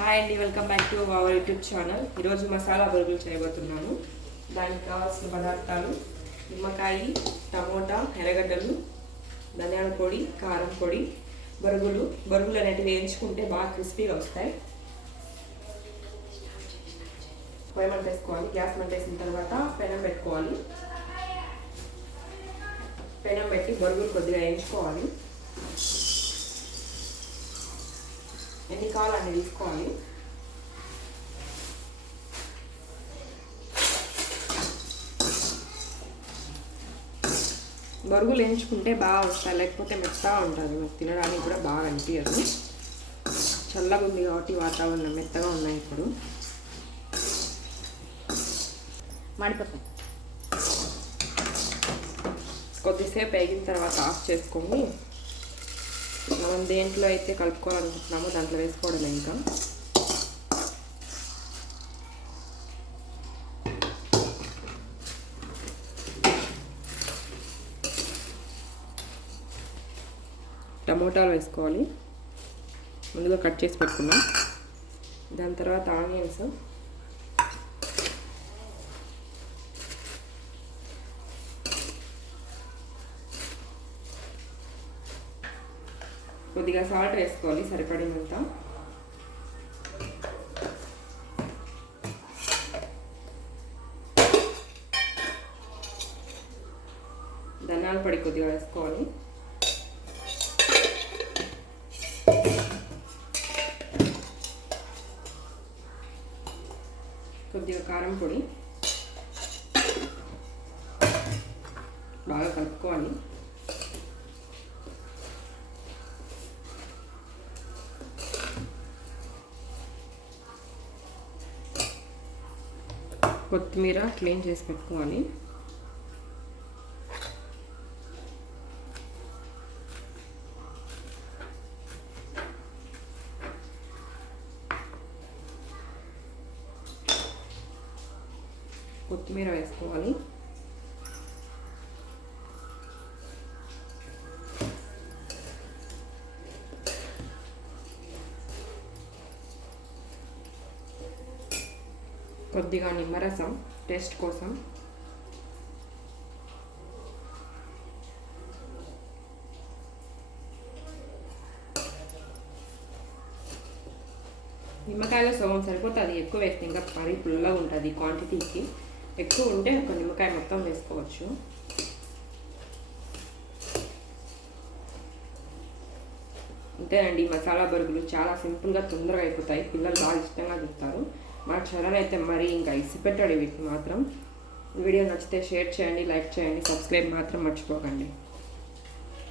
Hi అండి, welcome back to our YouTube channel. ఈరోజు మసాలా బరుగులు చేయబోతున్నాను. దానికి కావాల్సిన పదార్థాలు: నిమ్మకాయ, టమోటా, ఎర్రగడ్డలు, ధనియాల పొడి, కారం పొడి, బరుగులు అనేటివి వేయించుకుంటే బాగా క్రిస్పీగా వస్తాయి. పొయ్యి మంట వేసుకోవాలి. గ్యాస్ మంట వేసిన తర్వాత పెనం పెట్టుకోవాలి. పెనం పెట్టి బరుగులు కొద్దిగా వేయించుకోవాలి. ఎన్ని కావాలని తీసుకోవాలి. బరుగులు వేయించుకుంటే బాగా వస్తాయి, లేకపోతే మెత్తగా ఉంటుంది. తినడానికి కూడా బాగా అనిపించదు. చల్లగా ఉంది కాబట్టి వాతావరణం మెత్తగా ఉన్నాయి. ఇప్పుడు మాడిపోతాయి. కొద్దిసేపు వేగిన తర్వాత ఆఫ్ చేసుకొని మనం దేంట్లో అయితే కలుపుకోవాలనుకుంటున్నామో దాంట్లో వేసుకోవడమే. ఇంకా టమోటాలు వేసుకోవాలి. ముందుగా కట్ చేసి పెట్టుకున్నాం. దాని తర్వాత ఆనియన్స్, కొద్దిగా సాల్ట్ వేసుకోవాలి సరిపడినంత. ధనియాల పొడి కొద్దిగా వేసుకోవాలి. కొద్దిగా కారం పొడి బాగా కలుపుకోవాలి. కొత్తిమీర క్లీన్ చేసి పెట్టుకోవాలి. కొత్తిమీర వేసుకోవాలి. కొద్దిగా నిమ్మరసం టేస్ట్ కోసం. నిమ్మకాయలో సగం సరిపోతుంది. ఎక్కువ వేస్తే ఇంకా మరీ పుల్లగా ఉంటుంది. క్వాంటిటీకి ఎక్కువ ఉంటే ఒక నిమ్మకాయ మొత్తం వేసుకోవచ్చు. అంతేనండి, మసాలా బరుగులు చాలా సింపుల్గా తొందరగా అయిపోతాయి. పిల్లలు బాగా ఇష్టంగా తింటారు. మా ఛానల్ అయితే మరీ ఇంకా ఇసిపెట్టాడు వీటిని మాత్రం. వీడియో నచ్చితే షేర్ చేయండి, లైక్ చేయండి, సబ్స్క్రైబ్ మాత్రం మర్చిపోకండి.